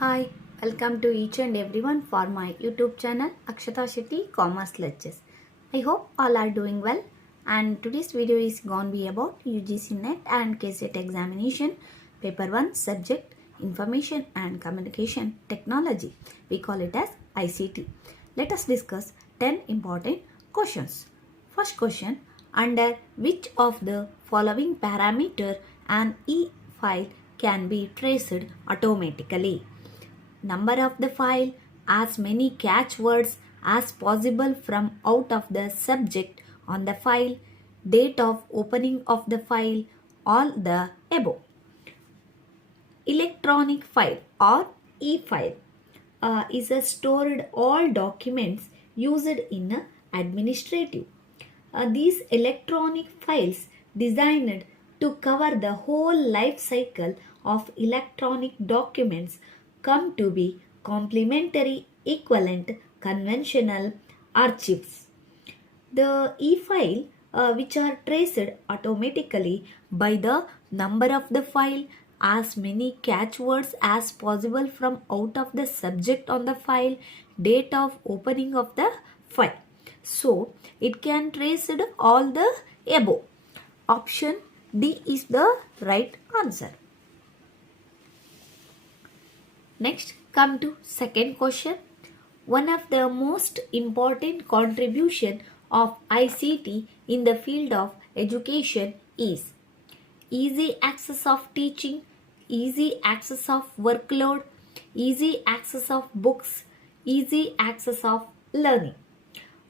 Hi, welcome to each and everyone for my YouTube channel Akshata Shetty Commerce Lectures. I hope all are doing well, and today's video is going to be about UGC NET and kset examination paper 1 subject Information and Communication Technology. We call it as ICT. Let us discuss 10 important questions. First question, under which of the following parameter an e-file can be traced automatically? Number of the file, as many catchwords as possible from out of the subject on the file, date of opening of the file, all the above. Electronic file or e-file is a stored all documents used in administrative. These electronic files designed to cover the whole life cycle of electronic documents come to be complementary equivalent conventional archives. The e-file which are traced automatically by the number of the file, as many catchwords as possible from out of the subject on the file, date of opening of the file. So it can trace all the above. Option D is the right answer. Next, come to second question. One of the most important contribution of ICT in the field of education is easy access of teaching, easy access of workload, easy access of books, easy access of learning.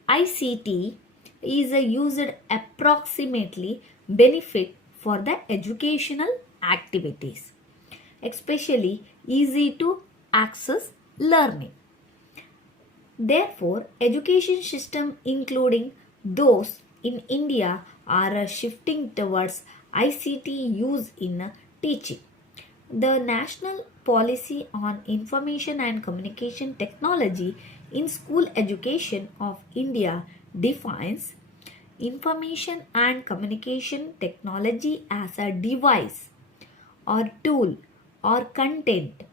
ICT is used approximately benefit for the educational activities, especially easy to access learning. Therefore, education system including those in India are shifting towards ICT use in teaching. The National Policy on Information and Communication Technology in School Education of India defines information and communication technology as a device or tool or content,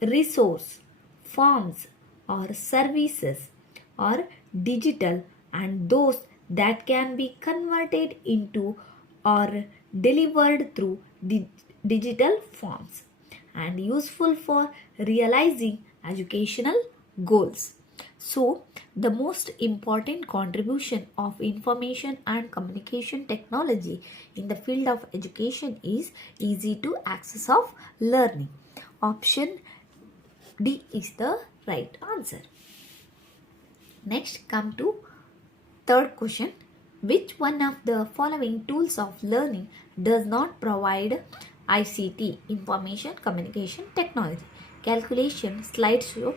resource, forms or services or digital, and those that can be converted into or delivered through digital forms and useful for realizing educational goals. So, the most important contribution of information and communication technology in the field of education is easy to access of learning. Option D is the right answer. Next, come to third question. Which one of the following tools of learning does not provide ICT, information communication technology? Calculation, slideshow,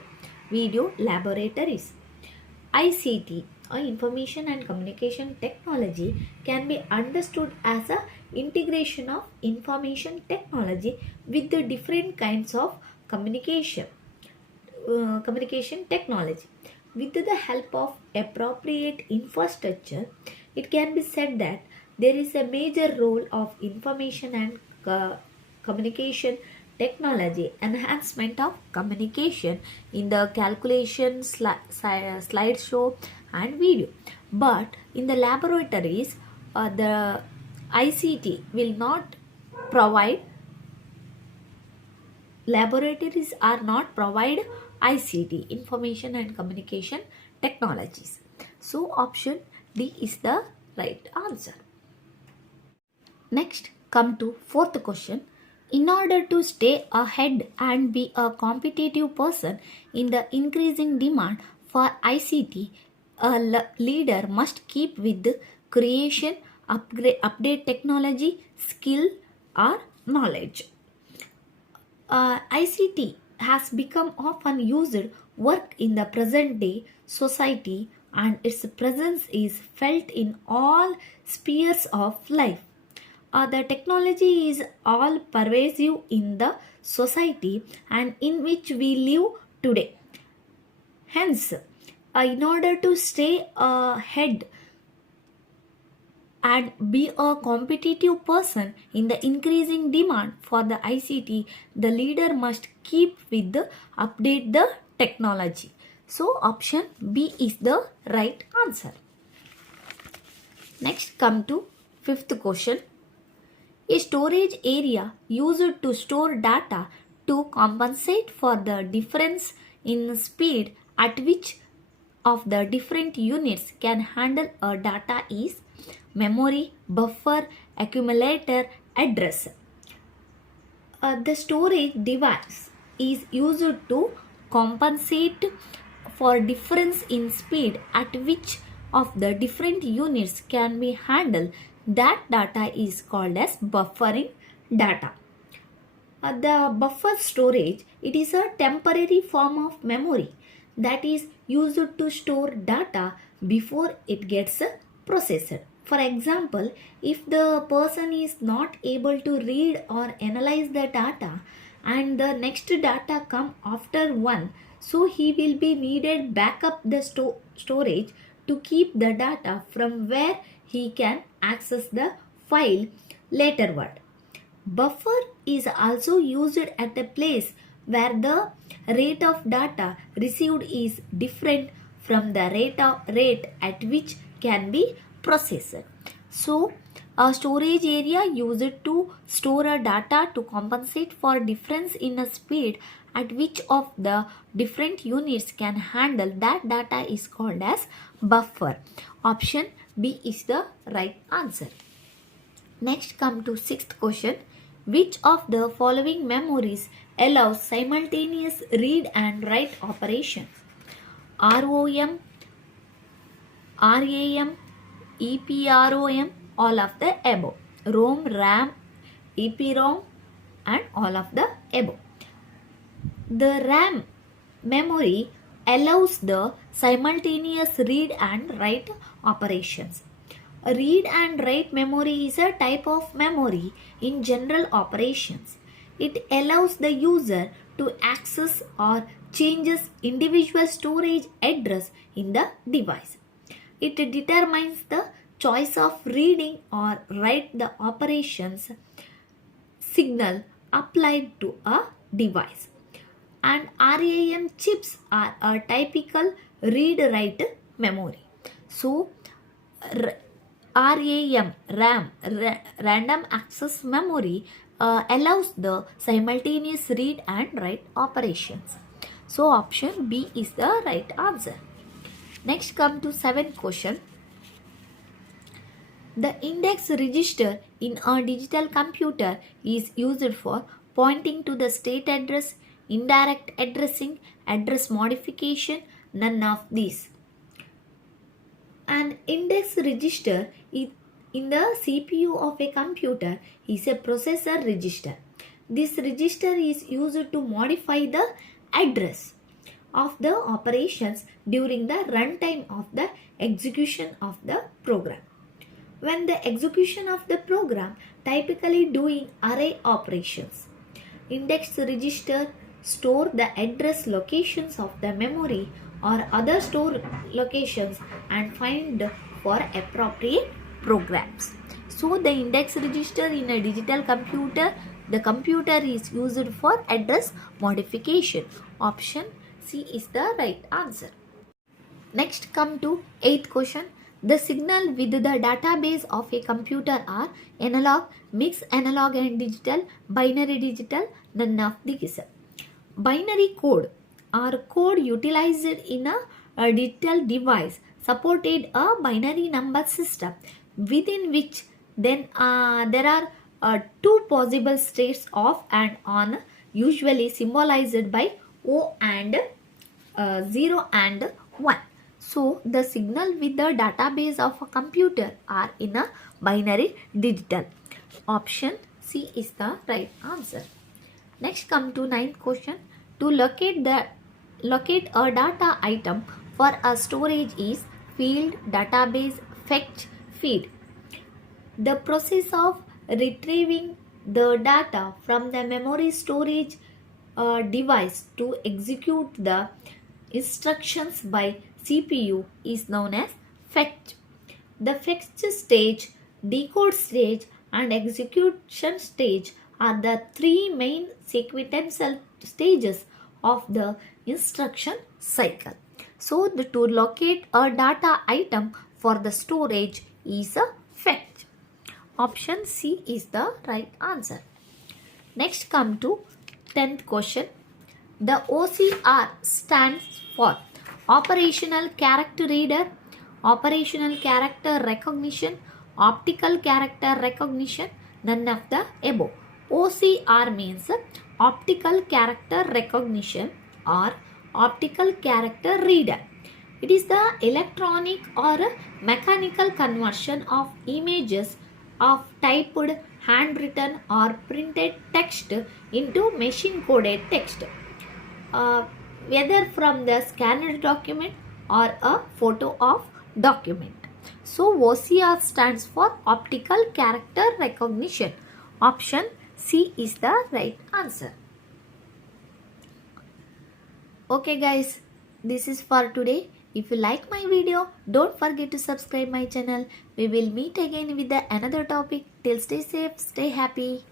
video, laboratories. ICT or information and communication technology can be understood as a integration of information technology with the different kinds of communication technology. With the help of appropriate infrastructure, it can be said that there is a major role of information and communication technology enhancement of communication in the calculation, slideshow and video. But in the laboratories, the ICT will not provide laboratories are not provide ICT, information and communication technologies. So option D is the right answer. Next, come to fourth question. In order to stay ahead and be a competitive person in the increasing demand for ICT, a leader must keep with the creation, update technology, skill or knowledge. ICT has become often used work in the present day society, and its presence is felt in all spheres of life. The technology is all pervasive in the society and in which we live today. Hence, in order to stay ahead and be a competitive person in the increasing demand for the ICT, the leader must keep with the update the technology. So option B is the right answer. Next come to fifth question. A storage area used to store data to compensate for the difference in speed at which of the different units can handle a data is memory, buffer, accumulator, address. The storage device is used to compensate for difference in speed at which of the different units can be handled. That data is called as buffering data. The buffer storage, it is a temporary form of memory that is used to store data before it gets processed. For example, if the person is not able to read or analyze the data and the next data come after one, so he will be needed backup the storage to keep the data from where he can access the file laterward. Buffer is also used at a place where the rate of data received is different from the rate at which can be processed. So, a storage area used to store a data to compensate for difference in a speed at which of the different units can handle that data is called as buffer. Option B is the right answer. Next come to sixth question. Which of the following memories allows simultaneous read and write operations? ROM, RAM, EPROM, all of the above. ROM, RAM, EPROM and all of the above. The RAM memory allows the simultaneous read and write operations. A read and write memory is a type of memory in general operations. It allows the user to access or changes individual storage address in the device. It determines the choice of reading or write the operations signal applied to a device. And RAM chips are a typical read-write memory. So, RAM, random access memory, allows the simultaneous read and write operations. So option B is the right answer. Next come to seventh question. The index register in a digital computer is used for pointing to the state address, indirect addressing, address modification, none of these. An index register in the CPU of a computer is a processor register. This register is used to modify the address of the operations during the runtime of the execution of the program. When the execution of the program typically doing array operations, index register store the address locations of the memory or other store locations and find for appropriate programs. So the index register in a digital computer, the computer is used for address modification. Option C is the right answer. Next come to 8th question. The signal with the database of a computer are analog, mixed analog and digital, binary digital, none of these. Binary code or code utilized in a digital device supported a binary number system within which then there are two possible states off and on, usually symbolized by O and 0 and 1. So the signal with the database of a computer are in a binary digital. Option C is the right answer. Next come to 9th question. To locate a data item for a storage is field, database, fetch, feed. The process of retrieving the data from the memory storage device to execute the instructions by CPU is known as fetch. The fetch stage decode stage, and execution stage are the three main sequential stages of the instruction cycle. So, to locate a data item for the storage is a fetch. Option C is the right answer. Next, come to 10th question. The OCR stands for Operational Character Reader, Operational Character Recognition, Optical Character Recognition, none of the above. OCR means Optical Character Recognition or Optical Character Reader. It is the electronic or mechanical conversion of images of typed, handwritten or printed text into machine coded text. Whether from the scanned document or a photo of document. So OCR stands for Optical Character Recognition. Option C is the right answer. Okay guys, this is for today. If you like my video, don't forget to subscribe my channel. We will meet again with another topic. Till stay safe, stay happy.